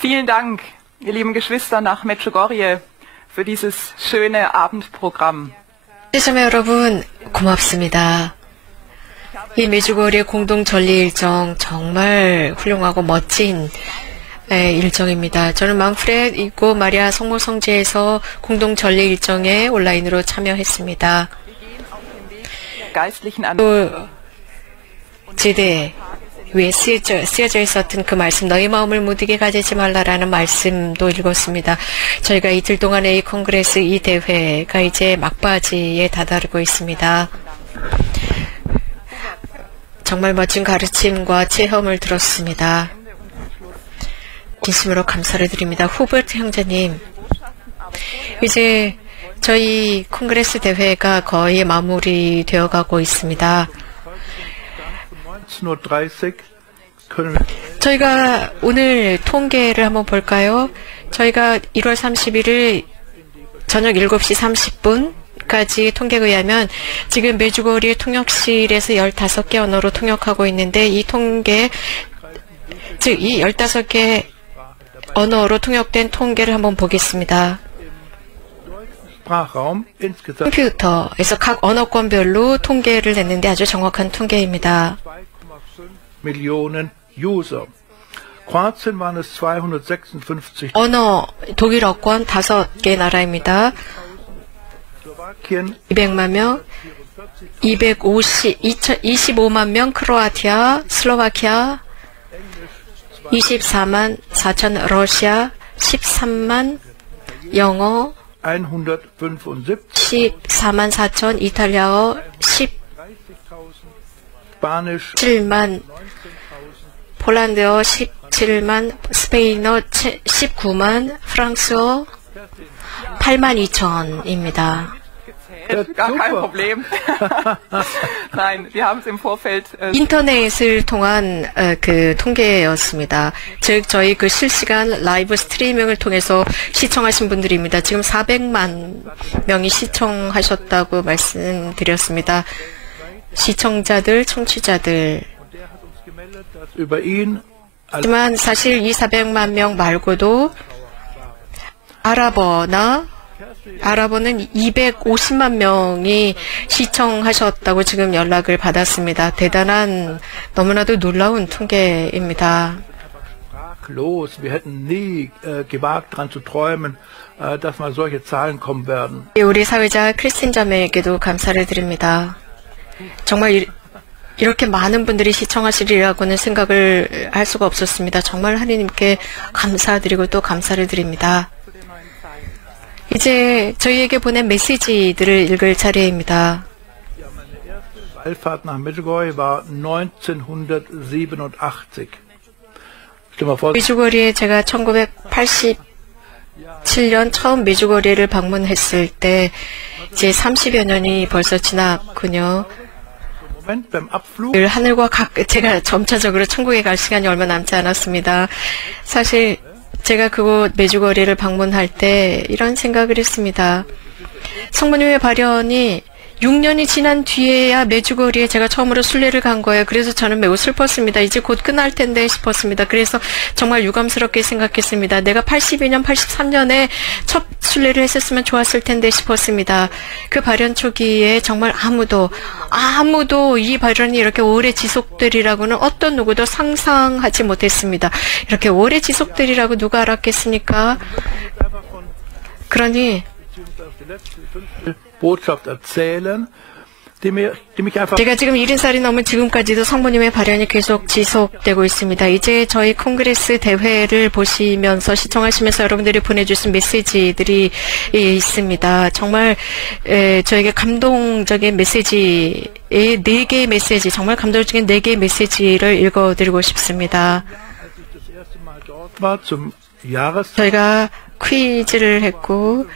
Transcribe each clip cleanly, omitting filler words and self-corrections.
Vielen Dank, ihr lieben Geschwister nach Medjugorje, für dieses schöne Abendprogramm. 시청자 여러분, 고맙습니다. 이 메주거리의 공동 전리 일정 정말 훌륭하고 멋진 일정입니다. 저는 망프렛 있고 마리아 성모 성지에서 공동 전리 일정에 온라인으로 참여했습니다. 또 제대 위에 쓰여져 있었던 그 말씀, 너희 마음을 무디게 가지지 말라라는 말씀도 읽었습니다. 저희가 이틀 동안의 이 콩그레스, 이 대회가 이제 막바지에 다다르고 있습니다. 정말 멋진 가르침과 체험을 들었습니다. 진심으로 감사를 드립니다. 후버트 형제님, 이제 저희 콩그레스 대회가 거의 마무리되어 가고 있습니다. 저희가 오늘 통계를 한번 볼까요? 저희가 1월 31일 저녁 7시 30분까지 통계에 의하면 지금 메주거리 통역실에서 15개 언어로 통역하고 있는데 이 통계, 즉 이 15개 언어로 통역된 통계를 한번 보겠습니다. 컴퓨터에서 각 언어권별로 통계를 냈는데 아주 정확한 통계입니다. 언어 독일어권 5개 나라입니다. 200만 명, 25만 명 크로아티아, 슬로바키아, 24만 4천 러시아, 13만 영어, 14만 4천 이탈리아어, 17만 폴란드어, 17만 스페인어, 19만 프랑스어, 8만 2천입니다. Gar kein Problem. Nein, wir haben es im Vorfeld. 인터넷을 통한 그 통계였습니다. 즉 저희 그 실시간 라이브 스트리밍을 통해서 시청하신 분들입니다. 지금 400만 명이 시청하셨다고 말씀드렸습니다. 시청자들, 청취자들. 하지만 사실 이 400만 명 말고도 아랍어는 250만 명이 시청하셨다고 지금 연락을 받았습니다. 대단한, 너무나도 놀라운 통계입니다. 우리 사회자 크리스틴 자매에게도 감사를 드립니다. 정말 이렇게 많은 분들이 시청하시리라고는 생각을 할 수가 없었습니다. 정말 하나님께 감사드리고 또 감사를 드립니다. 이제 저희에게 보낸 메시지들을 읽을 차례입니다. 메주거리에 제가 1987년 처음 메주거리를 방문했을 때 이제 30여 년이 벌써 지났군요. 하늘과 제가 점차적으로 천국에 갈 시간이 얼마 남지 않았습니다. 사실 제가 그곳 메주거리를 방문할 때 이런 생각을 했습니다. 성모님의 발현이 6년이 지난 뒤에야 메주거리에 제가 처음으로 순례를 간 거예요. 그래서 저는 매우 슬펐습니다. 이제 곧 끝날 텐데 싶었습니다. 그래서 정말 유감스럽게 생각했습니다. 내가 82년, 83년에 첫 순례를 했었으면 좋았을 텐데 싶었습니다. 그 발현 초기에 정말 아무도 이 발현이 이렇게 오래 지속되리라고는 어떤 누구도 상상하지 못했습니다. 이렇게 오래 지속되리라고 누가 알았겠습니까? 그러니 제가 지금 70살이 넘은 지금까지도 성모님의 발현이 계속 지속되고 있습니다. 이제 저희 콩그레스 대회를 보시면서 시청하시면서 여러분들이 보내주신 메시지들이 있습니다. 정말 저에게 감동적인 메시지의 4개의 메시지, 정말 감동적인 4개의 메시지를 읽어드리고 싶습니다. 저희가 퀴즈를 했고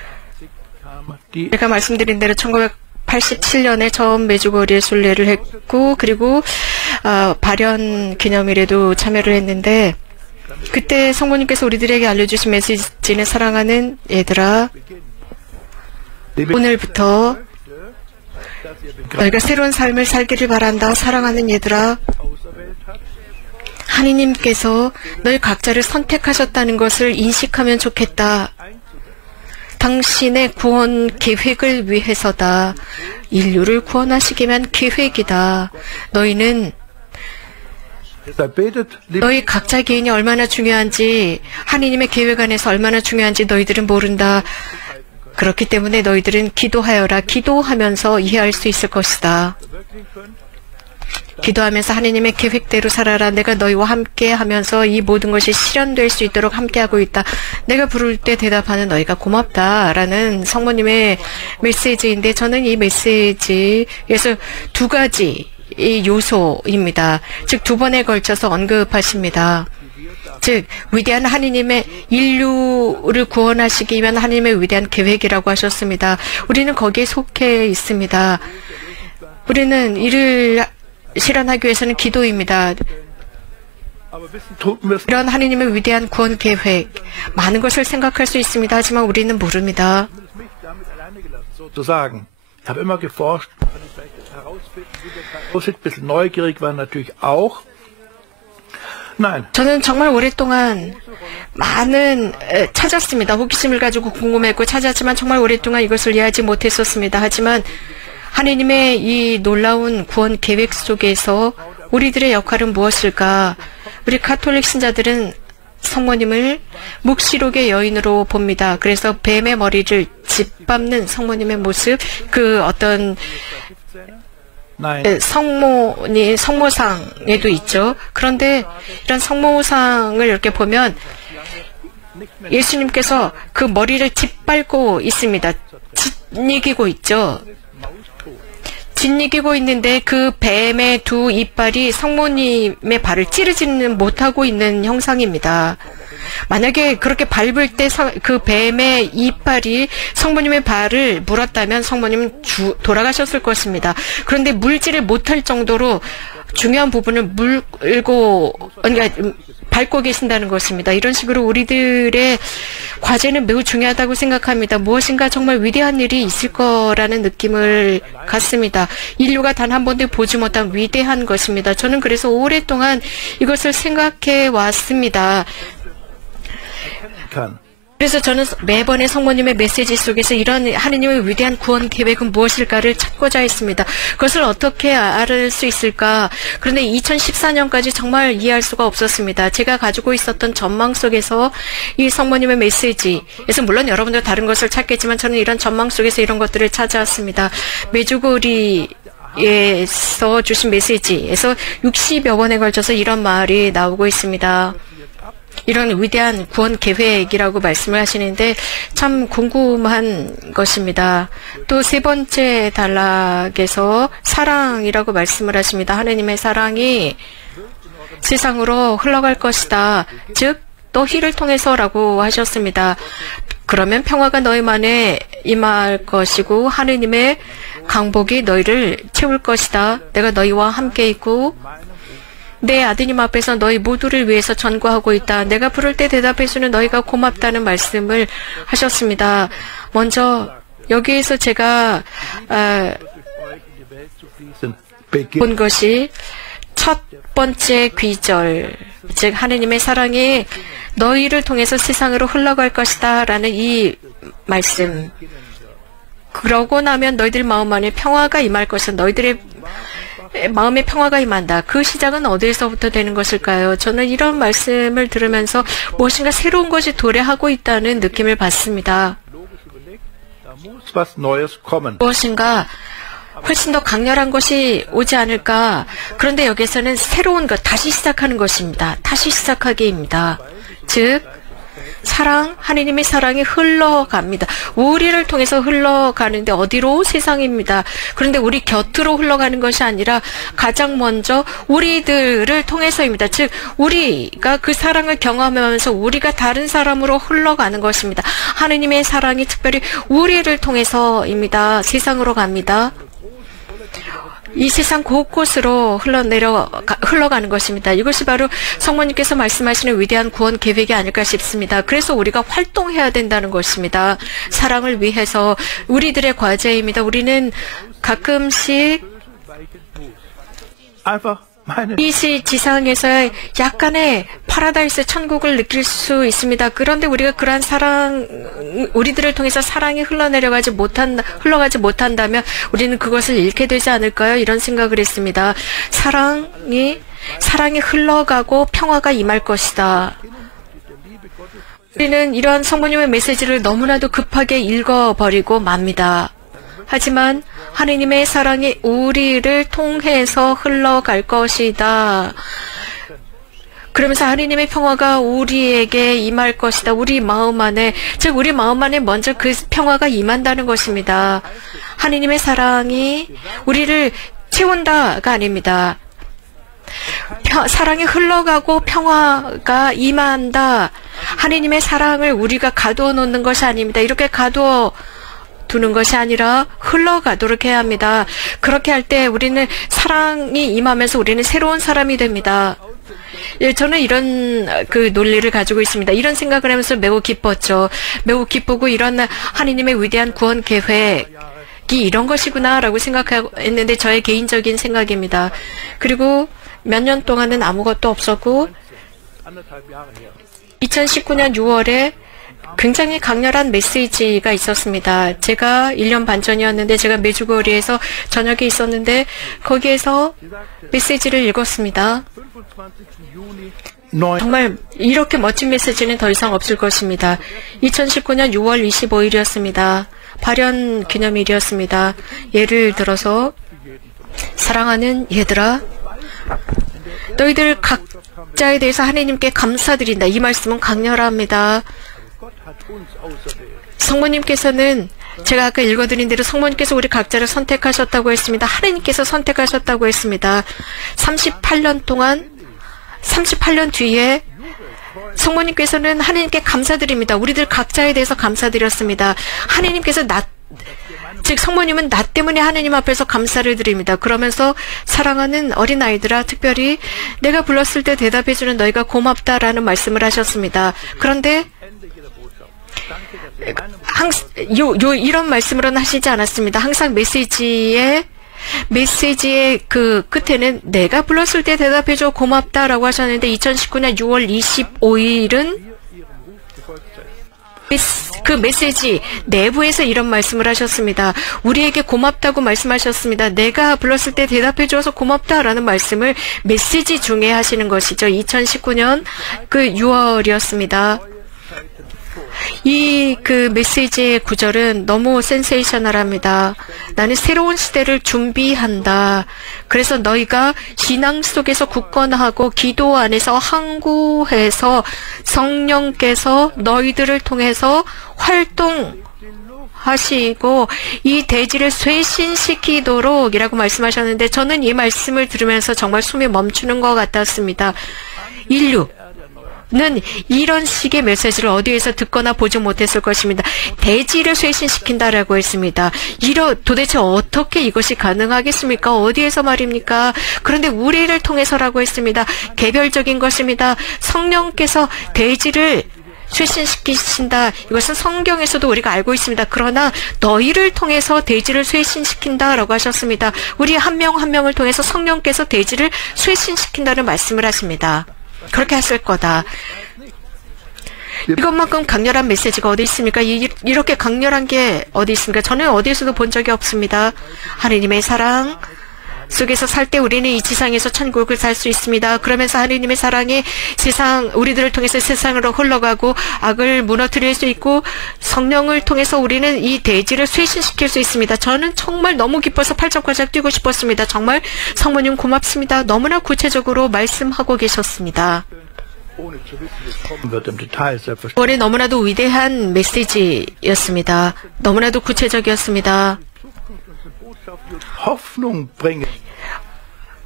제가 말씀드린 대로 1987년에 처음 메주거리에 순례를 했고 그리고 발현 기념일에도 참여를 했는데 그때 성모님께서 우리들에게 알려주신 메시지는 사랑하는 얘들아 오늘부터 너희가 새로운 삶을 살기를 바란다. 사랑하는 얘들아 하느님께서 너희 각자를 선택하셨다는 것을 인식하면 좋겠다. 당신의 구원 계획을 위해서다. 인류를 구원하시기 위한 계획이다. 너희는 너희 각자 개인이 얼마나 중요한지, 하느님의 계획 안에서 얼마나 중요한지 너희들은 모른다. 그렇기 때문에 너희들은 기도하여라. 기도하면서 이해할 수 있을 것이다. 기도하면서 하느님의 계획대로 살아라. 내가 너희와 함께 하면서 이 모든 것이 실현될 수 있도록 함께하고 있다. 내가 부를 때 대답하는 너희가 고맙다라는 성모님의 메시지인데, 저는 이 메시지에서 두 가지 이 요소입니다. 즉, 두 번에 걸쳐서 언급하십니다. 즉, 위대한 하느님의 인류를 구원하시기 위한 하느님의 위대한 계획이라고 하셨습니다. 우리는 거기에 속해 있습니다. 우리는 이를 실현하기 위해서는 기도입니다. 이런 하느님의 위대한 구원 계획, 많은 것을 생각할 수 있습니다. 하지만 우리는 모릅니다. Ich habe immer geforscht, ein bisschen neugierig war natürlich auch. Nein. 저는 정말 오랫동안 많은 찾았습니다. 호기심을 가지고 궁금했고 찾았지만 정말 오랫동안 이것을 이해하지 못했었습니다. 하지만 하느님의 이 놀라운 구원 계획 속에서 우리들의 역할은 무엇일까? 우리 가톨릭 신자들은 성모님을 묵시록의 여인으로 봅니다. 그래서 뱀의 머리를 짓밟는 성모님의 모습, 그 어떤 성모상에도 있죠. 그런데 이런 성모상을 이렇게 보면 예수님께서 그 머리를 짓밟고 있습니다. 짓이기고 있죠. 짓이기고 있는데 그 뱀의 두 이빨이 성모님의 발을 찌르지는 못하고 있는 형상입니다. 만약에 그렇게 밟을 때 그 뱀의 이빨이 성모님의 발을 물었다면 성모님은 돌아가셨을 것입니다. 그런데 물지를 못할 정도로 중요한 부분을 밟고 계신다는 것입니다. 이런 식으로 우리들의 과제는 매우 중요하다고 생각합니다. 무엇인가 정말 위대한 일이 있을 거라는 느낌을 갖습니다. 인류가 단 한 번도 보지 못한 위대한 것입니다. 저는 그래서 오랫동안 이것을 생각해 왔습니다. 그래서 저는 매번의 성모님의 메시지 속에서 이런 하느님의 위대한 구원 계획은 무엇일까를 찾고자 했습니다. 그것을 어떻게 알 수 있을까? 그런데 2014년까지 정말 이해할 수가 없었습니다. 제가 가지고 있었던 전망 속에서 이 성모님의 메시지에서, 물론 여러분들 다른 것을 찾겠지만 저는 이런 전망 속에서 이런 것들을 찾아왔습니다. 메주고리에서 주신 메시지에서 60여 번에 걸쳐서 이런 말이 나오고 있습니다. 이런 위대한 구원 계획이라고 말씀을 하시는데 참 궁금한 것입니다. 또 세 번째 단락에서 사랑이라고 말씀을 하십니다. 하느님의 사랑이 세상으로 흘러갈 것이다. 즉 너희를 통해서라고 하셨습니다. 그러면 평화가 너희만에 임할 것이고 하느님의 강복이 너희를 채울 것이다. 내가 너희와 함께 있고 내 아드님 앞에서 너희 모두를 위해서 전구하고 있다. 내가 부를 때 대답해주는 너희가 고맙다는 말씀을 하셨습니다. 먼저 여기에서 제가 본 것이 첫 번째 귀절, 즉 하느님의 사랑이 너희를 통해서 세상으로 흘러갈 것이다 라는 이 말씀. 그러고 나면 너희들 마음 안에 평화가 임할 것이다. 너희들의 마음의 평화가 임한다. 그 시작은 어디에서부터 되는 것일까요? 저는 이런 말씀을 들으면서 무엇인가 새로운 것이 도래하고 있다는 느낌을 받습니다. 무엇인가 훨씬 더 강렬한 것이 오지 않을까. 그런데 여기서는 새로운 것, 다시 시작하는 것입니다. 다시 시작하기입니다. 즉 사랑, 하느님의 사랑이 흘러갑니다. 우리를 통해서 흘러가는데 어디로? 세상입니다. 그런데 우리 곁으로 흘러가는 것이 아니라 가장 먼저 우리들을 통해서입니다. 즉 우리가 그 사랑을 경험하면서 우리가 다른 사람으로 흘러가는 것입니다. 하느님의 사랑이 특별히 우리를 통해서입니다. 세상으로 갑니다. 이 세상 곳곳으로 흘러가는 것입니다. 이것이 바로 성모님께서 말씀하시는 위대한 구원 계획이 아닐까 싶습니다. 그래서 우리가 활동해야 된다는 것입니다. 사랑을 위해서 우리들의 과제입니다. 우리는 가끔씩 이 지상에서 약간의 파라다이스 천국을 느낄 수 있습니다. 그런데 우리가 그러한 우리들을 통해서 사랑이 흘러가지 못한다면 우리는 그것을 잃게 되지 않을까요? 이런 생각을 했습니다. 사랑이 흘러가고 평화가 임할 것이다. 우리는 이러한 성모님의 메시지를 너무나도 급하게 읽어버리고 맙니다. 하지만 하느님의 사랑이 우리를 통해서 흘러갈 것이다. 그러면서 하느님의 평화가 우리에게 임할 것이다. 우리 마음 안에 먼저 그 평화가 임한다는 것입니다. 하느님의 사랑이 우리를 채운다가 아닙니다. 사랑이 흘러가고 평화가 임한다. 하느님의 사랑을 우리가 가두어 놓는 것이 아닙니다. 이렇게 가두어 두는 것이 아니라 흘러가도록 해야 합니다. 그렇게 할 때 우리는 사랑이 임하면서 우리는 새로운 사람이 됩니다. 예, 저는 이런 논리를 가지고 있습니다. 이런 생각을 하면서 매우 기뻤죠. 매우 기쁘고 이런 하느님의 위대한 구원 계획이 이런 것이구나라고 생각했는데 저의 개인적인 생각입니다. 그리고 몇 년 동안은 아무것도 없었고 2019년 6월에 굉장히 강렬한 메시지가 있었습니다. 제가 1년 반 전이었는데 제가 메주거리에서 저녁에 있었는데 거기에서 메시지를 읽었습니다. 정말 이렇게 멋진 메시지는 더 이상 없을 것입니다. 2019년 6월 25일이었습니다. 발현 기념일이었습니다. 예를 들어서 사랑하는 얘들아, 너희들 각자에 대해서 하나님께 감사드린다. 이 말씀은 강렬합니다. 성모님께서는 제가 아까 읽어드린 대로 성모님께서 우리 각자를 선택하셨다고 했습니다. 하나님께서 선택하셨다고 했습니다. 38년 뒤에 성모님께서는 하나님께 감사드립니다. 우리들 각자에 대해서 감사드렸습니다. 하나님께서 즉 성모님은 나 때문에 하나님 앞에서 감사를 드립니다. 그러면서 사랑하는 어린아이들아, 특별히 내가 불렀을 때 대답해주는 너희가 고맙다라는 말씀을 하셨습니다. 그런데 이런 말씀으로는 하시지 않았습니다. 항상 메시지의 그 끝에는 내가 불렀을 때 대답해줘 고맙다라고 하셨는데 2019년 6월 25일은 그 메시지 내부에서 이런 말씀을 하셨습니다. 우리에게 고맙다고 말씀하셨습니다. 내가 불렀을 때 대답해줘서 고맙다라는 말씀을 메시지 중에 하시는 것이죠. 2019년 그 6월이었습니다. 그 메시지의 구절은 너무 센세이셔널합니다. 나는 새로운 시대를 준비한다. 그래서 너희가 신앙 속에서 굳건하고 기도 안에서 항구해서 성령께서 너희들을 통해서 활동하시고 이 대지를 쇄신시키도록 이라고 말씀하셨는데 저는 이 말씀을 들으면서 정말 숨이 멈추는 것 같았습니다. 인류는 이런 식의 메시지를 어디에서 듣거나 보지 못했을 것입니다. 대지를 쇄신시킨다라고 했습니다. 도대체 어떻게 이것이 가능하겠습니까? 어디에서 말입니까? 그런데 우리를 통해서라고 했습니다. 개별적인 것입니다. 성령께서 대지를 쇄신시키신다. 이것은 성경에서도 우리가 알고 있습니다. 그러나 너희를 통해서 대지를 쇄신시킨다라고 하셨습니다. 우리 한 명 한 명을 통해서 성령께서 대지를 쇄신시킨다는 말씀을 하십니다. 그렇게 하실 거다. 이것만큼 강렬한 메시지가 어디 있습니까? 이렇게 강렬한 게 어디 있습니까? 저는 어디에서도 본 적이 없습니다. 하느님의 사랑 속에서 살 때 우리는 이 지상에서 천국을 살 수 있습니다. 그러면서 하느님의 사랑이 우리들을 통해서 세상으로 흘러가고 악을 무너뜨릴 수 있고 성령을 통해서 우리는 이 대지를 쇄신시킬 수 있습니다. 저는 정말 너무 기뻐서 팔짝팔짝 뛰고 싶었습니다. 정말 성모님 고맙습니다. 너무나 구체적으로 말씀하고 계셨습니다. 올해 너무나도 위대한 메시지였습니다. 너무나도 구체적이었습니다.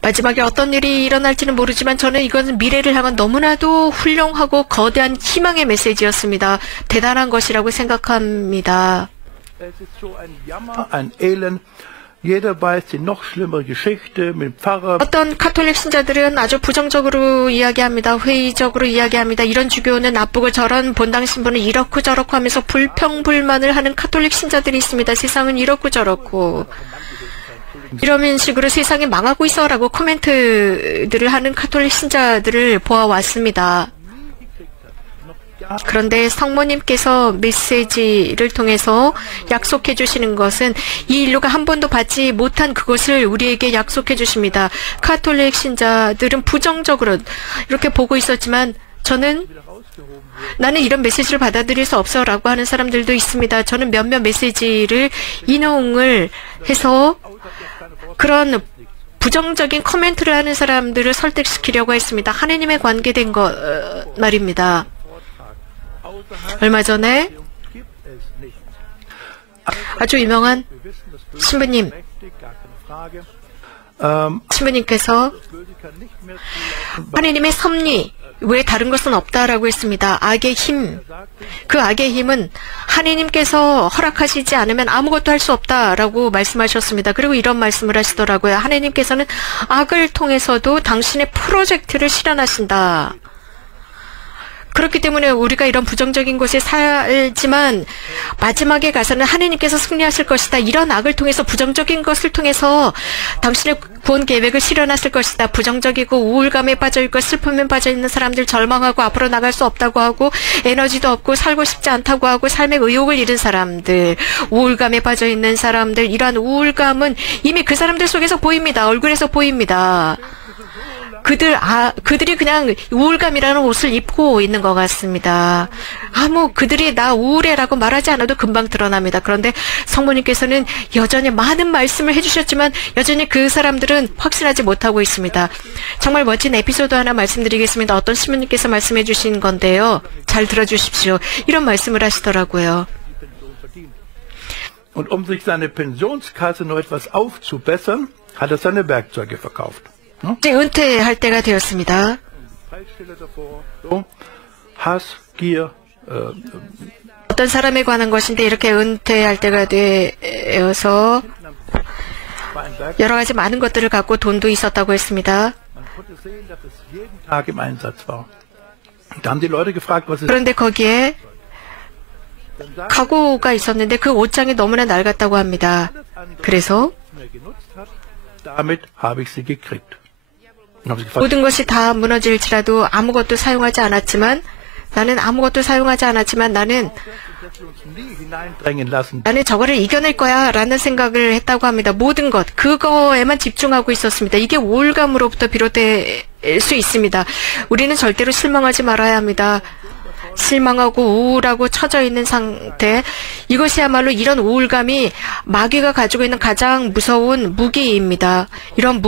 마지막에 어떤 일이 일어날지는 모르지만 저는 이건 미래를 향한 너무나도 훌륭하고 거대한 희망의 메시지였습니다. 대단한 것이라고 생각합니다. 어떤 카톨릭 신자들은 아주 부정적으로 이야기합니다. 회의적으로 이야기합니다. 이런 주교는 나쁘고 저런 본당 신부는 이렇고 저렇고 하면서 불평불만을 하는 카톨릭 신자들이 있습니다. 세상은 이렇고 저렇고. 이런 식으로 세상이 망하고 있어라고 코멘트들을 하는 가톨릭 신자들을 보아왔습니다. 그런데 성모님께서 메시지를 통해서 약속해 주시는 것은 이 인류가 한 번도 받지 못한 그것을 우리에게 약속해 주십니다. 가톨릭 신자들은 부정적으로 이렇게 보고 있었지만 나는 이런 메시지를 받아들일 수 없어 라고 하는 사람들도 있습니다. 저는 몇몇 메시지를 인용을 해서 그런 부정적인 코멘트를 하는 사람들을 설득시키려고 했습니다. 하느님에 관계된 것 말입니다. 얼마 전에 아주 유명한 신부님께서 하느님의 섭리 외에 다른 것은 없다라고 했습니다. 악의 힘, 그 악의 힘은 하느님께서 허락하시지 않으면 아무것도 할 수 없다라고 말씀하셨습니다. 그리고 이런 말씀을 하시더라고요. 하느님께서는 악을 통해서도 당신의 프로젝트를 실현하신다. 그렇기 때문에 우리가 이런 부정적인 곳에 살지만 마지막에 가서는 하느님께서 승리하실 것이다. 이런 악을 통해서 부정적인 것을 통해서 당신의 구원 계획을 실현하실 것이다. 부정적이고 우울감에 빠져있고 슬픔에 빠져있는 사람들, 절망하고 앞으로 나갈 수 없다고 하고 에너지도 없고 살고 싶지 않다고 하고 삶의 의욕을 잃은 사람들, 우울감에 빠져있는 사람들, 이러한 우울감은 이미 그 사람들 속에서 보입니다. 얼굴에서 보입니다. 그들이 그냥 우울감이라는 옷을 입고 있는 것 같습니다. 그들이 나 우울해라고 말하지 않아도 금방 드러납니다. 그런데 성모님께서는 여전히 많은 말씀을 해주셨지만 여전히 그 사람들은 확신하지 못하고 있습니다. 정말 멋진 에피소드 하나 말씀드리겠습니다. 어떤 신부님께서 말씀해 주신 건데요. 잘 들어주십시오. 이런 말씀을 하시더라고요. Und sich seine Pensionskasse noch etwas aufzubessern, hat seine Werkzeuge verkauft. 이제 은퇴할 때가 되었습니다. 어떤 사람에 관한 것인데 이렇게 은퇴할 때가 되어서 여러 가지 많은 것들을 갖고 돈도 있었다고 했습니다. 그런데 거기에 가구가 있었는데 그 옷장이 너무나 낡았다고 합니다. 그래서 모든 것이 다 무너질지라도 아무것도 사용하지 않았지만 나는 저거를 이겨낼 거야 라는 생각을 했다고 합니다. 모든 것, 그거에만 집중하고 있었습니다. 이게 우울감으로부터 비롯될 수 있습니다. 우리는 절대로 실망하지 말아야 합니다. 실망하고 우울하고 처져 있는 상태, 이것이야말로 이런 우울감이 마귀가 가지고 있는 가장 무서운 무기입니다. 이런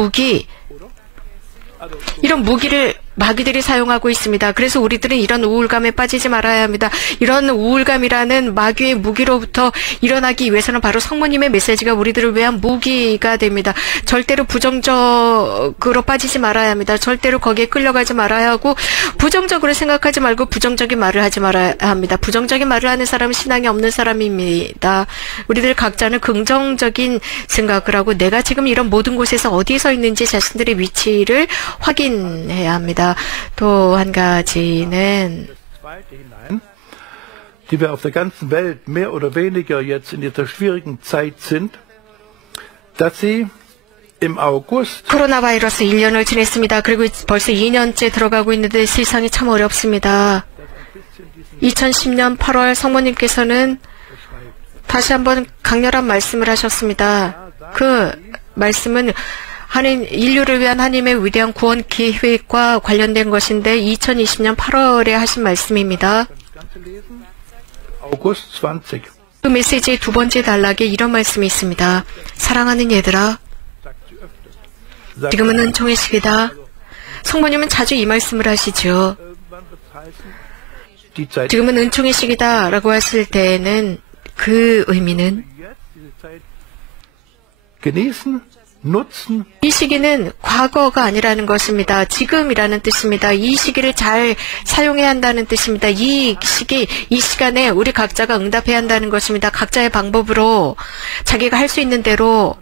무기를 마귀들이 사용하고 있습니다. 그래서 우리들은 이런 우울감에 빠지지 말아야 합니다. 이런 우울감이라는 마귀의 무기로부터 일어나기 위해서는 바로 성모님의 메시지가 우리들을 위한 무기가 됩니다. 절대로 부정적으로 빠지지 말아야 합니다. 절대로 거기에 끌려가지 말아야 하고 부정적으로 생각하지 말고 부정적인 말을 하지 말아야 합니다. 부정적인 말을 하는 사람은 신앙이 없는 사람입니다. 우리들 각자는 긍정적인 생각을 하고 내가 지금 이런 모든 곳에서 어디에 서 있는지 자신들의 위치를 확인해야 합니다. 또 한 가지는 die wir auf der ganzen Welt mehr oder weniger jetzt in dieser schwierigen Zeit sind, dass sie im August 코로나 바이러스 1년을 지냈습니다. 그리고 벌써 2년째 들어가고 있는데 세상이 참 어렵습니다. 2010년 8월 성모님께서는 다시 한번 강렬한 말씀을 하셨습니다. 그 말씀은 인류를 위한 하나님의 위대한 구원 계획과 관련된 것인데 2020년 8월에 하신 말씀입니다. 그 메시지의 두 번째 단락에 이런 말씀이 있습니다. 사랑하는 얘들아, 지금은 은총의 시기다. 성모님은 자주 이 말씀을 하시죠. 지금은 은총의 시기다 라고 하실 때에는 그 의미는 이 시기는 과거가 아니라는 것입니다. 지금이라는 뜻입니다. 이 시기를 잘 사용해야 한다는 뜻입니다. 이 시간에 우리 각자가 응답해야 한다는 것입니다. 각자의 방법으로 자기가 할 수 있는 대로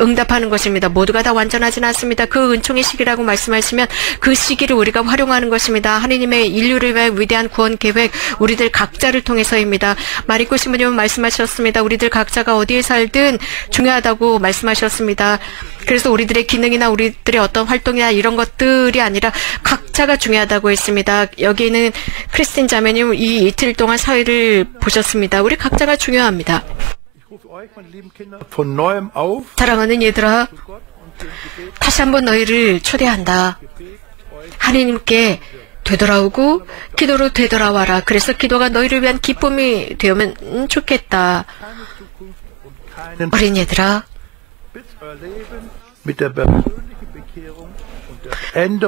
응답하는 것입니다. 모두가 다 완전하진 않습니다. 그 은총의 시기라고 말씀하시면 그 시기를 우리가 활용하는 것입니다. 하느님의 인류를 위한 위대한 구원 계획, 우리들 각자를 통해서입니다. 마리코 신부님은 말씀하셨습니다. 우리들 각자가 어디에 살든 중요하다고 말씀하셨습니다. 그래서 우리들의 기능이나 우리들의 어떤 활동이나 이런 것들이 아니라 각자가 중요하다고 했습니다. 여기는 크리스틴 자매님 이 이틀 동안 사회를 보셨습니다. 우리 각자가 중요합니다. 사랑하는 얘들아, 다시 한번 너희를 초대한다. 하나님께 되돌아오고 기도로 되돌아와라. 그래서 기도가 너희를 위한 기쁨이 되면 좋겠다. 어린 얘들아,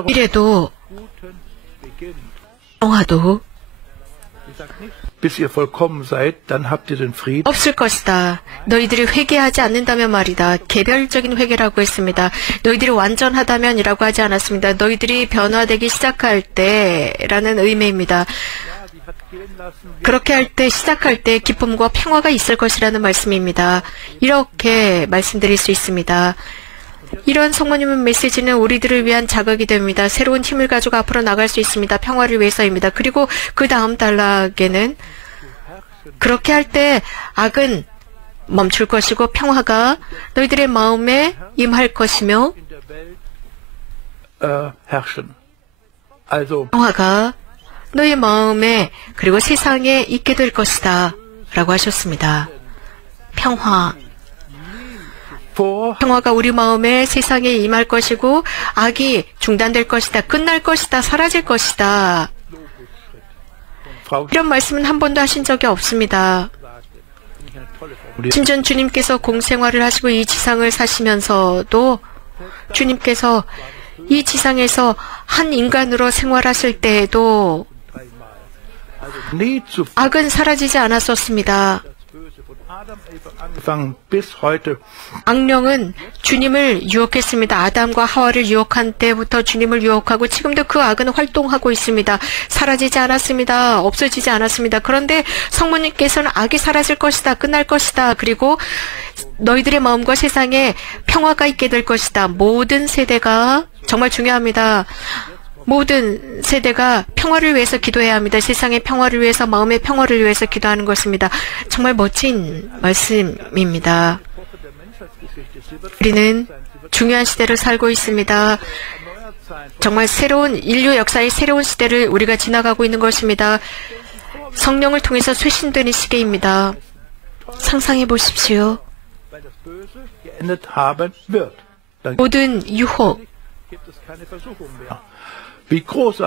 미래도 평화도 bis ihr vollkommen seid, dann habt ihr den Frieden. 없을 것이다. 너희들이 회개하지 않는다면 말이다. 개별적인 회개라고 했습니다. 너희들이 완전하다면이라고 하지 않았습니다. 너희들이 변화되기 시작할 때라는 의미입니다. 그렇게 할 때, 시작할 때 기쁨과 평화가 있을 것이라는 말씀입니다. 이렇게 말씀드릴 수 있습니다. 이런 성모님의 메시지는 우리들을 위한 자극이 됩니다. 새로운 힘을 가지고 앞으로 나갈 수 있습니다. 평화를 위해서입니다. 그리고 그 다음 단락에는 그렇게 할 때 악은 멈출 것이고 평화가 너희들의 마음에 임할 것이며 평화가 너희 마음에 그리고 세상에 있게 될 것이다 라고 하셨습니다. 평화가 우리 마음에 세상에 임할 것이고 악이 중단될 것이다. 끝날 것이다. 사라질 것이다. 이런 말씀은 한 번도 하신 적이 없습니다. 심지어 주님께서 공생활을 하시고 이 지상을 사시면서도 주님께서 이 지상에서 한 인간으로 생활하실 때에도 악은 사라지지 않았었습니다. 악령은 주님을 유혹했습니다. 아담과 하와를 유혹한 때부터 주님을 유혹하고 지금도 그 악은 활동하고 있습니다. 사라지지 않았습니다. 없어지지 않았습니다. 그런데 성모님께서는 악이 사라질 것이다. 끝날 것이다. 그리고 너희들의 마음과 세상에 평화가 있게 될 것이다. 모든 세대가 정말 중요합니다. 모든 세대가 평화를 위해서 기도해야 합니다. 세상의 평화를 위해서, 마음의 평화를 위해서 기도하는 것입니다. 정말 멋진 말씀입니다. 우리는 중요한 시대를 살고 있습니다. 정말 새로운 인류 역사의 새로운 시대를 우리가 지나가고 있는 것입니다. 성령을 통해서 쇄신되는 시기입니다. 상상해 보십시오. 모든 유혹,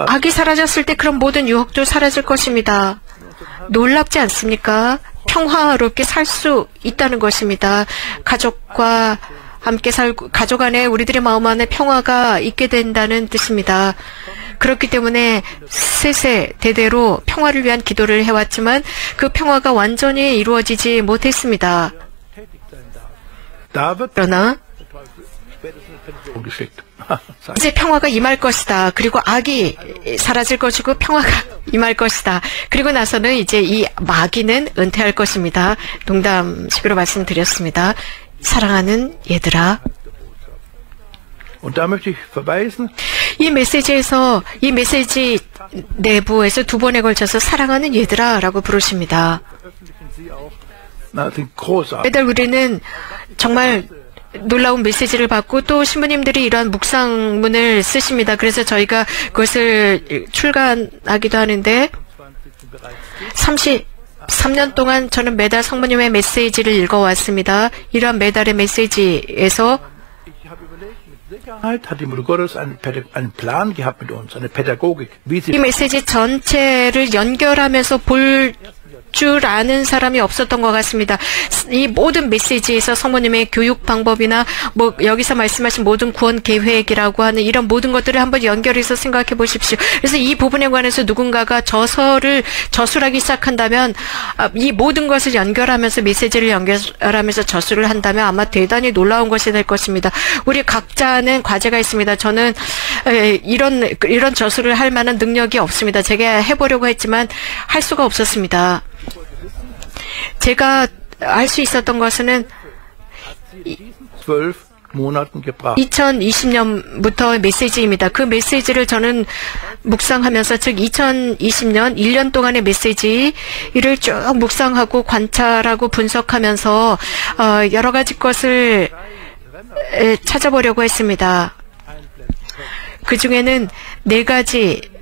악이 사라졌을 때 그런 모든 유혹도 사라질 것입니다. 놀랍지 않습니까? 평화롭게 살 수 있다는 것입니다. 가족과 함께 살고 가족 안에 우리들의 마음 안에 평화가 있게 된다는 뜻입니다. 그렇기 때문에 세대대로 평화를 위한 기도를 해왔지만 그 평화가 완전히 이루어지지 못했습니다. 그러나 이제 평화가 임할 것이다. 그리고 악이 사라질 것이고 평화가 임할 것이다. 그리고 나서는 이제 이 마귀는 은퇴할 것입니다. 농담식으로 말씀드렸습니다. 사랑하는 얘들아, 이 메시지에서, 이 메시지 내부에서 두 번에 걸쳐서 사랑하는 얘들아 라고 부르십니다. 매달 우리는 정말 놀라운 메시지를 받고 또 신부님들이 이러한 묵상문을 쓰십니다. 그래서 저희가 그것을 출간하기도 하는데 33년 동안 저는 매달 성모님의 메시지를 읽어왔습니다. 이러한 매달의 메시지에서 이 메시지 전체를 연결하면서 볼 줄 아는 사람이 없었던 것 같습니다. 이 모든 메시지에서 성모님의 교육 방법이나 뭐 여기서 말씀하신 모든 구원 계획이라고 하는 이런 모든 것들을 한번 연결해서 생각해 보십시오. 그래서 이 부분에 관해서 누군가가 저술하기 시작한다면 이 모든 것을 연결하면서 메시지를 연결하면서 저술을 한다면 아마 대단히 놀라운 것이 될 것입니다. 우리 각자는 과제가 있습니다. 저는 이런 저술을 할 만한 능력이 없습니다. 제가 해보려고 했지만 할 수가 없었습니다. 제가 알 수 있었던 것은 Monaten gebracht. 2020년부터 메시지입니다. 그 메시지를 저는 묵상하면서 즉 2020년 1년 동안의 메시지를 쭉 묵상하고 관찰하고 분석하면서 여러 가지 것을 찾아보려고 했습니다. 그 중에는 4가지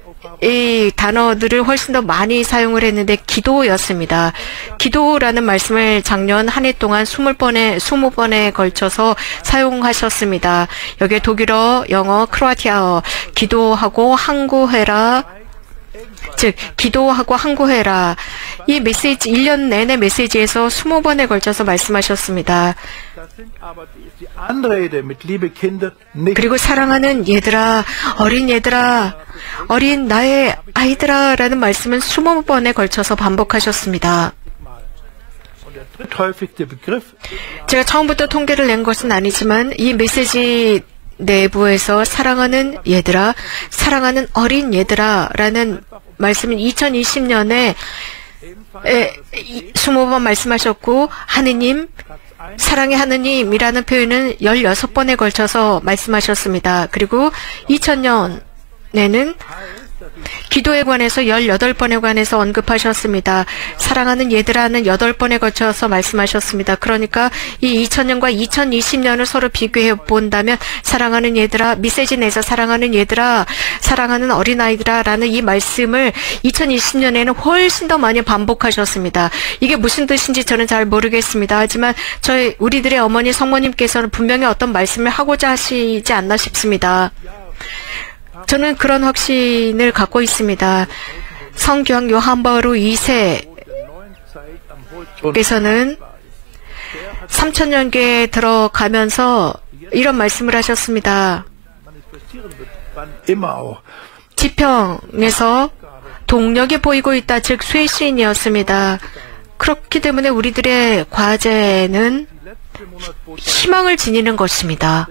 이 단어들을 훨씬 더 많이 사용을 했는데 기도였습니다. 기도라는 말씀을 작년 한 해 동안 20번에 걸쳐서 사용하셨습니다. 여기에 독일어, 영어, 크로아티아어, 기도하고 항구해라. 즉 기도하고 항구해라. 이 메시지 1년 내내 메시지에서 20번에 걸쳐서 말씀하셨습니다. 그리고 사랑하는 얘들아, 어린 얘들아, 어린 나의 아이들아 라는 말씀은 20번에 걸쳐서 반복하셨습니다. 제가 처음부터 통계를 낸 것은 아니지만 이 메시지 내부에서 사랑하는 얘들아, 사랑하는 어린 얘들아 라는 말씀은 2020년에 20번 말씀하셨고 하느님, 사랑의 하느님이라는 표현은 16번에 걸쳐서 말씀하셨습니다. 그리고 2000년에는 기도에 관해서 18번에 관해서 언급하셨습니다. 사랑하는 얘들아는 8번에 걸쳐서 말씀하셨습니다. 그러니까 이 2000년과 2020년을 서로 비교해 본다면 사랑하는 얘들아, 메시지 내서 사랑하는 얘들아, 사랑하는 어린아이들아 라는 이 말씀을 2020년에는 훨씬 더 많이 반복하셨습니다. 이게 무슨 뜻인지 저는 잘 모르겠습니다. 하지만 우리들의 어머니 성모님께서는 분명히 어떤 말씀을 하고자 하시지 않나 싶습니다. 저는 그런 확신을 갖고 있습니다. 성교황 요한 바오로 2세께서는 3000년계에 들어가면서 이런 말씀을 하셨습니다. 지평에서 동력이 보이고 있다. 즉 쇄신이었습니다. 그렇기 때문에 우리들의 과제는 희망을 지니는 것입니다.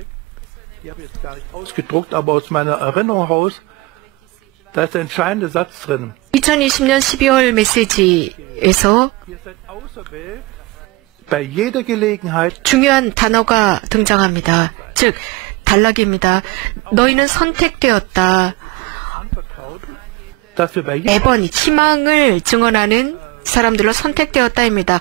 2020년 12월 메시지에서 중요한 단어가 등장합니다. 즉 단락입니다. 너희는 선택되었다. 매번 희망을 증언하는 사람들로 선택되었다입니다.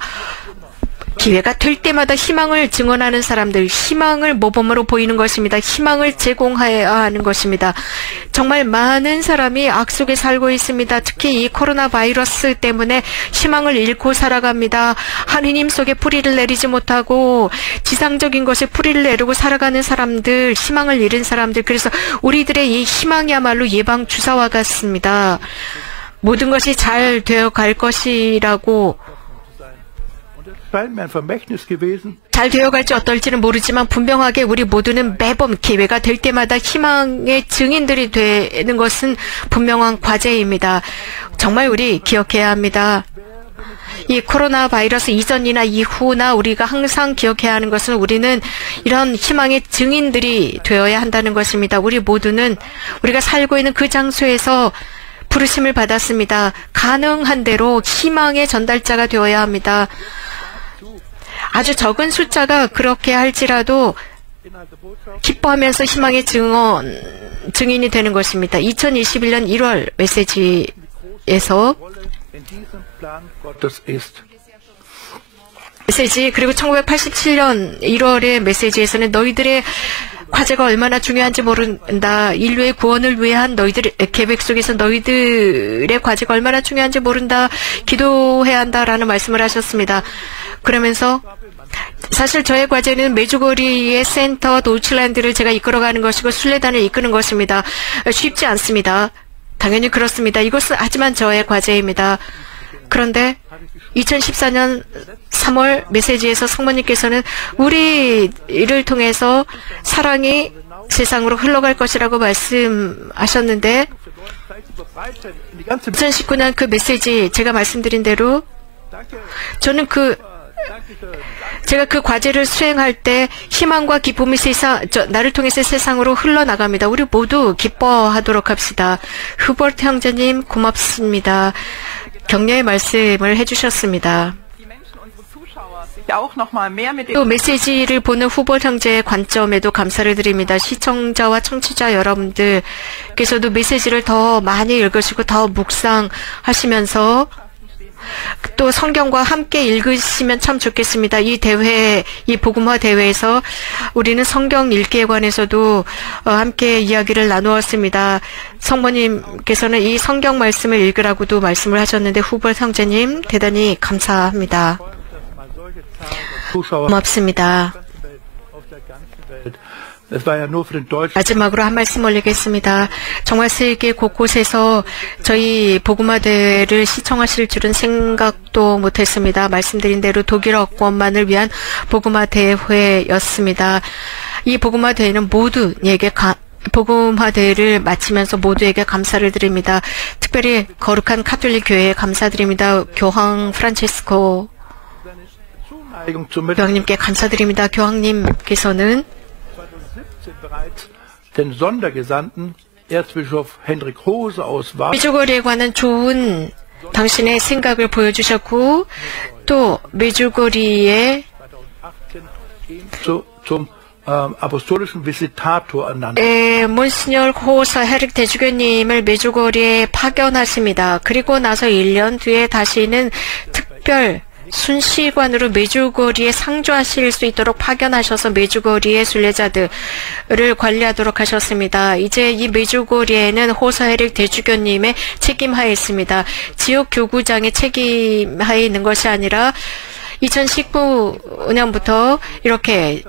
기회가 될 때마다 희망을 증언하는 사람들, 희망을 모범으로 보이는 것입니다. 희망을 제공해야 하는 것입니다. 정말 많은 사람이 악 속에 살고 있습니다. 특히 이 코로나 바이러스 때문에 희망을 잃고 살아갑니다. 하느님 속에 뿌리를 내리지 못하고 지상적인 것에 뿌리를 내리고 살아가는 사람들, 희망을 잃은 사람들. 그래서 우리들의 이 희망이야말로 예방 주사와 같습니다. 모든 것이 잘 되어 갈 것이라고 잘 되어갈지 어떨지는 모르지만 분명하게 우리 모두는 매번 기회가 될 때마다 희망의 증인들이 되는 것은 분명한 과제입니다. 정말 우리 기억해야 합니다. 이 코로나 바이러스 이전이나 이후나 우리가 항상 기억해야 하는 것은 우리는 이런 희망의 증인들이 되어야 한다는 것입니다. 우리 모두는 우리가 살고 있는 그 장소에서 부르심을 받았습니다. 가능한 대로 희망의 전달자가 되어야 합니다. 아주 적은 숫자가 그렇게 할지라도 기뻐하면서 희망의 증인이 되는 것입니다. 2021년 1월 메시지에서 그리고 1987년 1월의 메시지에서는 너희들의 과제가 얼마나 중요한지 모른다. 인류의 구원을 위한 너희들의 계획 속에서 너희들의 과제가 얼마나 중요한지 모른다. 기도해야 한다라는 말씀을 하셨습니다. 그러면서 사실 저의 과제는 메주거리의 센터 도이칠랜드를 제가 이끌어가는 것이고 순례단을 이끄는 것입니다. 쉽지 않습니다. 당연히 그렇습니다. 이것은 하지만 저의 과제입니다. 그런데 2014년 3월 메시지에서 성모님께서는 우리를 통해서 사랑이 세상으로 흘러갈 것이라고 말씀하셨는데 2019년 그 메시지 제가 말씀드린 대로 저는 제가 그 과제를 수행할 때 희망과 기쁨이 나를 통해서 세상으로 흘러나갑니다. 우리 모두 기뻐하도록 합시다. 후버트 형제님 고맙습니다. 격려의 말씀을 해주셨습니다. auch noch mal mehr mit 또 메시지를 보는 후보 형제의 관점에도 감사를 드립니다. 시청자와 청취자 여러분들께서도 메시지를 더 많이 읽으시고 더 묵상하시면서 또 성경과 함께 읽으시면 참 좋겠습니다. 이 대회, 이 복음화 대회에서 우리는 성경 읽기에 관해서도 함께 이야기를 나누었습니다. 성모님께서는 이 성경 말씀을 읽으라고도 말씀을 하셨는데 후보 형제님 대단히 감사합니다. 고맙습니다. 마지막으로 한 말씀 올리겠습니다. 정말 세계 곳곳에서 저희 복음화 대회를 시청하실 줄은 생각도 못했습니다. 말씀드린 대로 독일어권만을 위한 복음화 대회였습니다. 이 복음화 대회는 모두에게 복음화 대회를 마치면서 모두에게 감사를 드립니다. 특별히 거룩한 카톨릭 교회에 감사드립니다. 교황 프란체스코 교황님께 감사드립니다. 교황님께서는 den Sondergesandten Erzbischof Hendrik Hose aus 메주거리에 관한 좋은 당신의 생각을 보여주셨고 또 메주거리에 zum apostolischen Visitator ernannt. 몬시뇰 호서 헤릭 대주교님을 메주거리에 파견하십니다. 그리고 나서 1년 뒤에 다시는 특별 순시관으로 메주거리에 상주하실 수 있도록 파견하셔서 메주거리의 순례자들을 관리하도록 하셨습니다. 이제 이 메주거리에는 호서헤릭 대주교님의 책임하에 있습니다. 지역 교구장의 책임하에 있는 것이 아니라 2019년부터 이렇게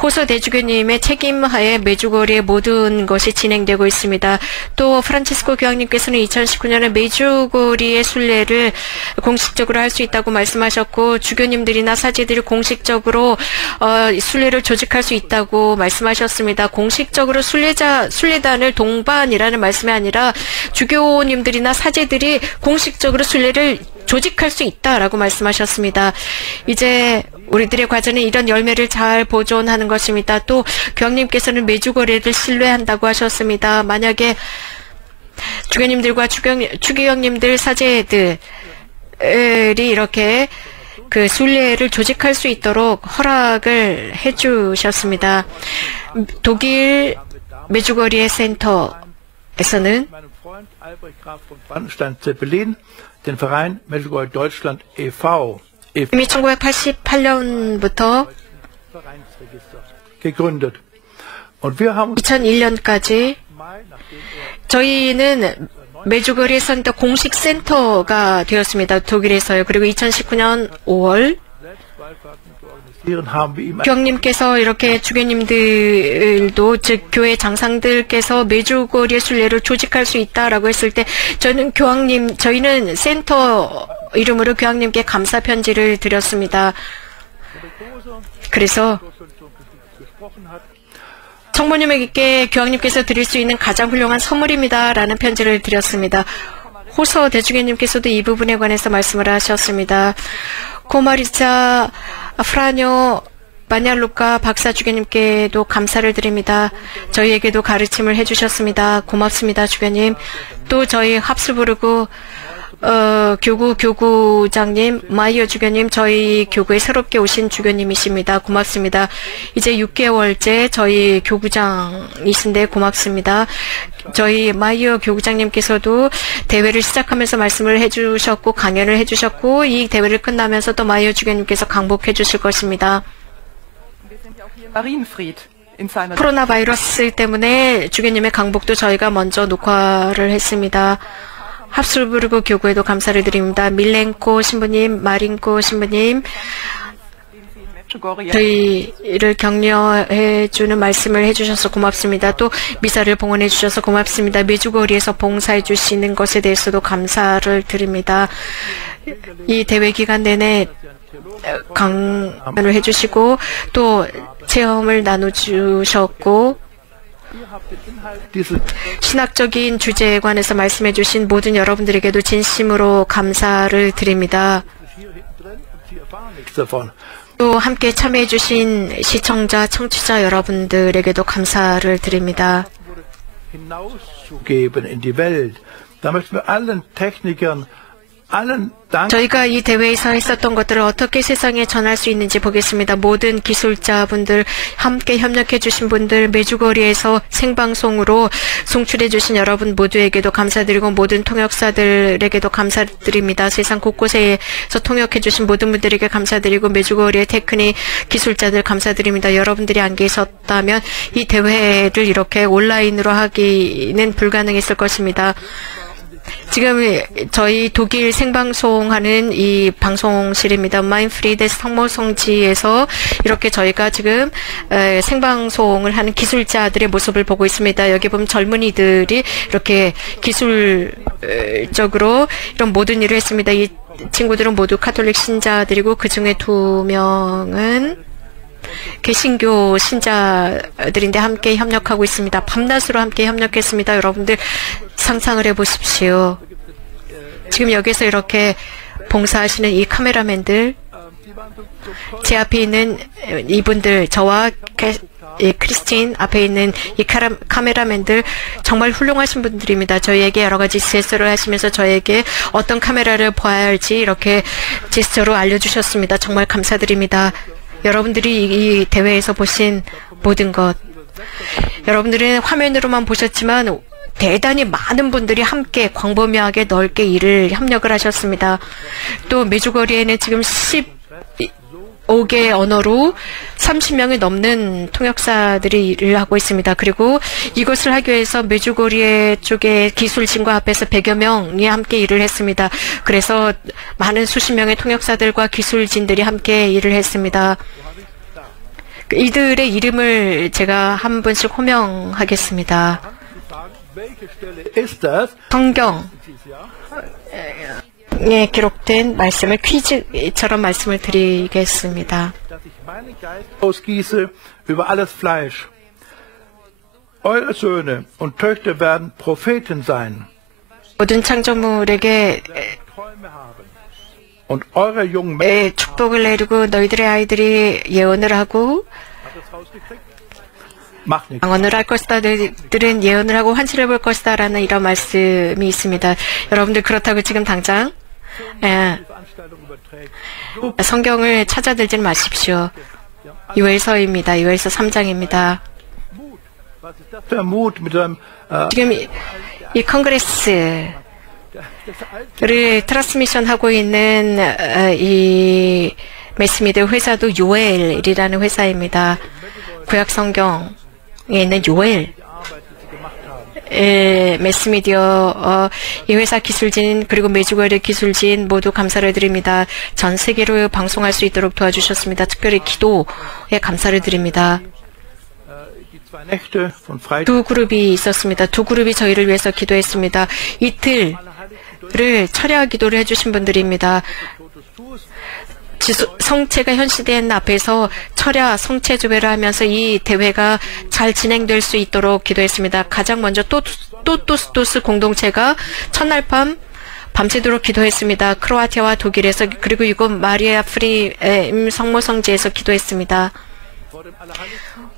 호서 대주교님의 책임하에 메주거리의 모든 것이 진행되고 있습니다. 또 프란치스코 교황님께서는 2019년에 메주거리의 순례를 공식적으로 할 수 있다고 말씀하셨고 주교님들이나 사제들이 공식적으로 순례를 조직할 수 있다고 말씀하셨습니다. 공식적으로 순례단을 동반이라는 말씀이 아니라 주교님들이나 사제들이 공식적으로 순례를 조직할 수 있다라고 말씀하셨습니다. 이제 우리들의 과제는 이런 열매를 잘 보존하는 것입니다. 또 교황님께서는 메주거리를 신뢰한다고 하셨습니다. 만약에 주교님들과 추기경님들 사제들이 이렇게 그 순례를 조직할 수 있도록 허락을 해주셨습니다. 독일 메주거리의 센터에서는 den Verein Medjugorje Deutschland e.V. 이미 1988년부터 gegründet. Und wir haben 2001년까지 저희는 메주거리 센터 공식 센터가 되었습니다. 독일에서요. 그리고 2019년 5월 교황님께서 이렇게 주교님들도 즉 교회 장상들께서 메주거리의 순례를 조직할 수 있다라고 했을 때 저희는 센터 이름으로 교황님께 감사 편지를 드렸습니다. 그래서 청모님에게 교황님께서 드릴 수 있는 가장 훌륭한 선물입니다라는 편지를 드렸습니다. 호서 대주교님께서도 이 부분에 관해서 말씀을 하셨습니다. 고마리자 프라뇨 마냐루카 박사 주교님께도 감사를 드립니다. 저희에게도 가르침을 해주셨습니다. 고맙습니다, 주교님. 또 저희 합스부르크 교구장님, 마이어 주교님, 저희 교구에 새롭게 오신 주교님이십니다. 고맙습니다. 이제 6개월째 저희 교구장이신데 고맙습니다. 저희 마이어 교구장님께서도 대회를 시작하면서 말씀을 해주셨고 강연을 해주셨고 이 대회를 끝나면서 또 마이어 주교님께서 강복해 주실 것입니다. 코로나 바이러스 때문에 주교님의 강복도 저희가 먼저 녹화를 했습니다. 합스부르크 교구에도 감사를 드립니다. 밀렌코 신부님, 마린코 신부님, 저희를 격려해주는 말씀을 해주셔서 고맙습니다. 또 미사를 봉헌해 주셔서 고맙습니다. 메주거리에서 봉사해 주시는 것에 대해서도 감사를 드립니다. 이 대회 기간 내내 강연을 해주시고 또 체험을 나눠주셨고 신학적인 주제에 관해서 말씀해 주신 모든 여러분들에게도 진심으로 감사를 드립니다. 또 함께 참여해 주신 시청자, 청취자 여러분들에게도 감사를 드립니다. allen Dank. 저희가 이 대회에서 했었던 것들을 어떻게 세상에 전할 수 있는지 보겠습니다. 모든 기술자분들, 함께 협력해 주신 분들, 매주거리에서 생방송으로 송출해 주신 여러분 모두에게도 감사드리고 모든 통역사들에게도 감사드립니다. 세상 곳곳에서 통역해 주신 모든 분들에게 감사드리고 매주거리의 테크닉 기술자들 감사드립니다. 여러분들이 안 계셨다면 이 대회를 이렇게 온라인으로 하기는 불가능했을 것입니다. 지금 저희 독일 생방송하는 이 방송실입니다. 마인프리드 성모성지에서 이렇게 저희가 지금 생방송을 하는 기술자들의 모습을 보고 있습니다. 여기 보면 젊은이들이 이렇게 기술적으로 이런 모든 일을 했습니다. 이 친구들은 모두 카톨릭 신자들이고 그중에 2명은 개신교 신자들인데 함께 협력하고 있습니다. 밤낮으로 함께 협력했습니다. 여러분들 상상을 해보십시오. 지금 여기서 이렇게 봉사하시는 이 카메라맨들, 제 앞에 있는 이분들, 저와 크리스틴 앞에 있는 이 카메라맨들 정말 훌륭하신 분들입니다. 저희에게 여러 가지 제스처를 하시면서 저에게 어떤 카메라를 봐야 할지 이렇게 제스처로 알려주셨습니다. 정말 감사드립니다. 여러분들이 이 대회에서 보신 모든 것, 여러분들은 화면으로만 보셨지만 대단히 많은 분들이 함께 광범위하게 넓게 협력을 하셨습니다. 또 매주거리에는 지금 15개 언어로 30명이 넘는 통역사들이 일을 하고 있습니다. 그리고 이것을 하기 위해서 매주거리의 쪽에 기술진과 앞에서 100여 명이 함께 일을 했습니다. 그래서 많은 수십 명의 통역사들과 기술진들이 함께 일을 했습니다. 이들의 이름을 제가 한 분씩 호명하겠습니다. 성경에 기록된 말씀을 퀴즈처럼 말씀을 드리겠습니다. Ausgieße über alles Fleisch. Eure Söhne und Töchter werden Propheten sein. 모든 창조물에게 Und eure jungen Männer 축복을 내리고 너희들의 아이들이 예언을 하고 방언을 할 것이다. 너희들은 예언을 하고 환시를 볼 것이다. 라는 이런 말씀이 있습니다. 여러분들 그렇다고 지금 당장 성경을 찾아들지는 마십시오. 요엘서입니다. 요엘서 3장입니다. 지금 이 컨그레스를 트랜스미션 하고 있는 이 매스미디어 회사도 요엘이라는 회사입니다. 구약 성경에 있는 요엘 매스미디어 이 회사 기술진 그리고 매주거리 기술진 모두 감사를 드립니다. 전 세계로 방송할 수 있도록 도와주셨습니다. 특별히 기도에 감사를 드립니다. 두 그룹이 있었습니다. 두 그룹이 저희를 위해서 기도했습니다. 이틀을 철야 기도를 해주신 분들입니다. 성체가 현시된 앞에서 철야 성체조회를 하면서 이 대회가 잘 진행될 수 있도록 기도했습니다. 가장 먼저 또토스 공동체가 첫날 밤새도록 기도했습니다. 크로아티아와 독일에서 그리고 이곳 마리아 프리 성모성지에서 기도했습니다.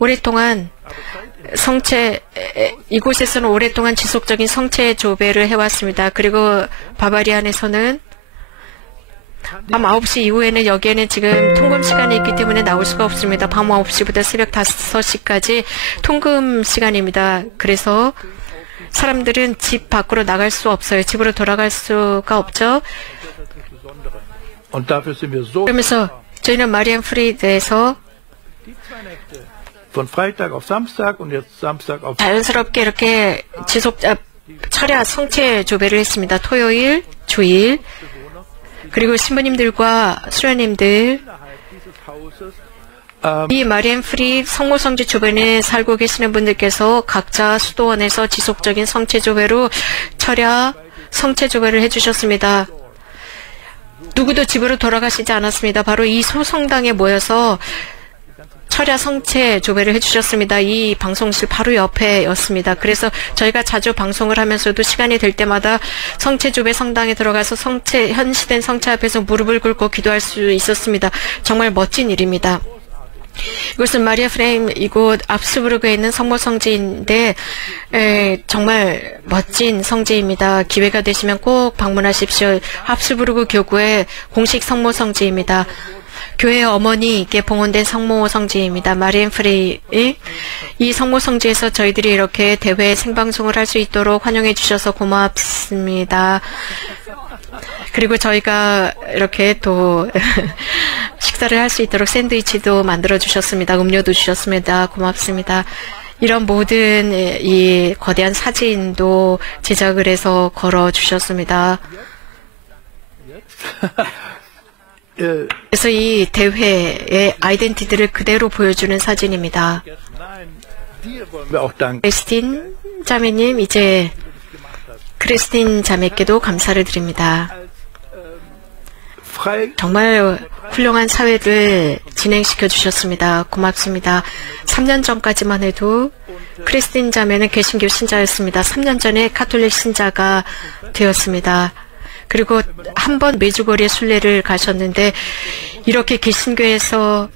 오랫동안 이곳에서는 오랫동안 지속적인 성체 조배를 해왔습니다. 그리고 바바리안에서는 밤 9시 이후에는 여기에는 지금 통금 시간이 있기 때문에 나올 수가 없습니다. 밤 9시부터 새벽 5시까지 통금 시간입니다. 그래서 사람들은 집 밖으로 나갈 수 없어요. 집으로 돌아갈 수가 없죠. 그러면서 저희는 마리안 프리드에서 자연스럽게 이렇게 철야 성체 조배를 했습니다. 토요일, 주일, 그리고 신부님들과 수녀님들, 이 마리안 프리 성모성지 주변에 살고 계시는 분들께서 각자 수도원에서 지속적인 성체조회로 철야 성체조회를 해주셨습니다. 누구도 집으로 돌아가시지 않았습니다. 바로 이 소성당에 모여서 철야 성체 조배를 해주셨습니다. 이 방송실 바로 옆에였습니다. 그래서 저희가 자주 방송을 하면서도 시간이 될 때마다 성체 조배 성당에 들어가서 현시된 성체 앞에서 무릎을 꿇고 기도할 수 있었습니다. 정말 멋진 일입니다. 이곳은 마리아 프레임 이곳 압스부르크에 있는 성모 성지인데 정말 멋진 성지입니다. 기회가 되시면 꼭 방문하십시오. 압스부르크 교구의 공식 성모 성지입니다. 교회 어머니께 봉헌된 성모 성지입니다. 마리엔 프레이. 이 성모 성지에서 저희들이 이렇게 대회 생방송을 할 수 있도록 환영해 주셔서 고맙습니다. 그리고 저희가 이렇게 또 식사를 할 수 있도록 샌드위치도 만들어 주셨습니다. 음료도 주셨습니다. 고맙습니다. 이런 모든 이 거대한 사진도 제작을 해서 걸어 주셨습니다. 그래서 이 대회의 아이덴티티를 그대로 보여주는 사진입니다. 크리스틴 자매님, 이제 크리스틴 자매께도 감사를 드립니다. 정말 훌륭한 사회를 진행시켜 주셨습니다. 고맙습니다. 3년 전까지만 해도 크리스틴 자매는 개신교 신자였습니다. 3년 전에 가톨릭 신자가 되었습니다. 그리고 한 번 메주거리에 순례를 가셨는데 이렇게 개신교에서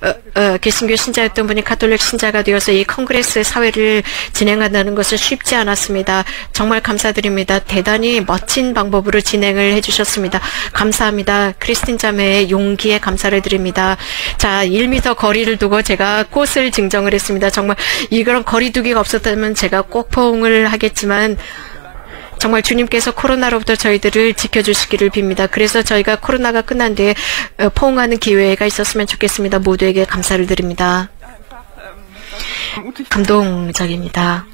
개신교 신자였던 분이 가톨릭 신자가 되어서 이 컨그레스 사회를 진행한다는 것은 쉽지 않았습니다. 정말 감사드립니다. 대단히 멋진 방법으로 진행을 해주셨습니다. 감사합니다. 크리스틴 자매의 용기에 감사를 드립니다. 자, 1m 거리를 두고 제가 꽃을 증정을 했습니다. 정말 이런 거리 두기가 없었다면 제가 꼭 포옹을 하겠지만 정말 주님께서 코로나로부터 저희들을 지켜주시기를 빕니다. 그래서 저희가 코로나가 끝난 뒤에 포옹하는 기회가 있었으면 좋겠습니다. 모두에게 감사를 드립니다. 감동적입니다.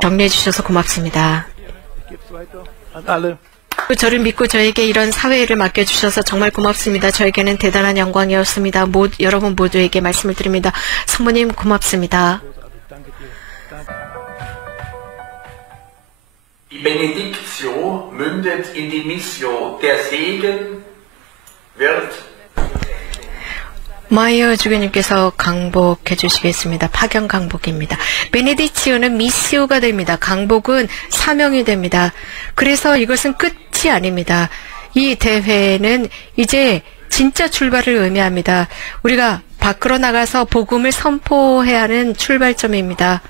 격려해 주셔서 고맙습니다. 저를 믿고 저에게 이런 사회를 맡겨주셔서 정말 고맙습니다. 저에게는 대단한 영광이었습니다. 여러분 모두에게 말씀을 드립니다. 성모님 고맙습니다. Die Benedictio mündet in die Missio. Der Segen wird 마이어 주교님께서 강복해 주시겠습니다. 파견 강복입니다. 베네디치오는 미시오가 됩니다. 강복은 사명이 됩니다. 그래서 이것은 끝이 아닙니다. 이 대회는 이제 진짜 출발을 의미합니다. 우리가 밖으로 나가서 복음을 선포해야 하는 출발점입니다.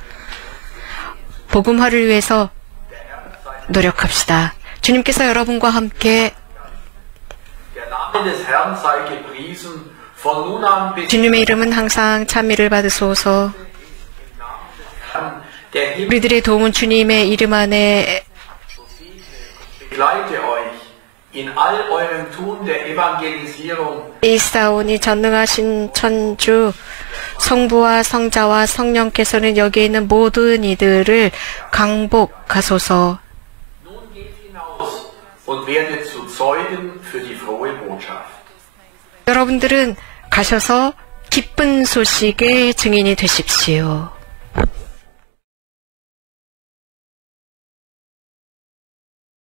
복음화를 위해서 노력합시다. 주님께서 여러분과 함께 주님의 이름은 항상 찬미를 받으소서. 우리들의 도움은 주님의 이름 안에 있사오니 전능하신 천주 성부와 성자와 성령께서는 여기에 있는 모든 이들을 강복하소서. 여러분들은 가셔서 기쁜 소식의 증인이 되십시오.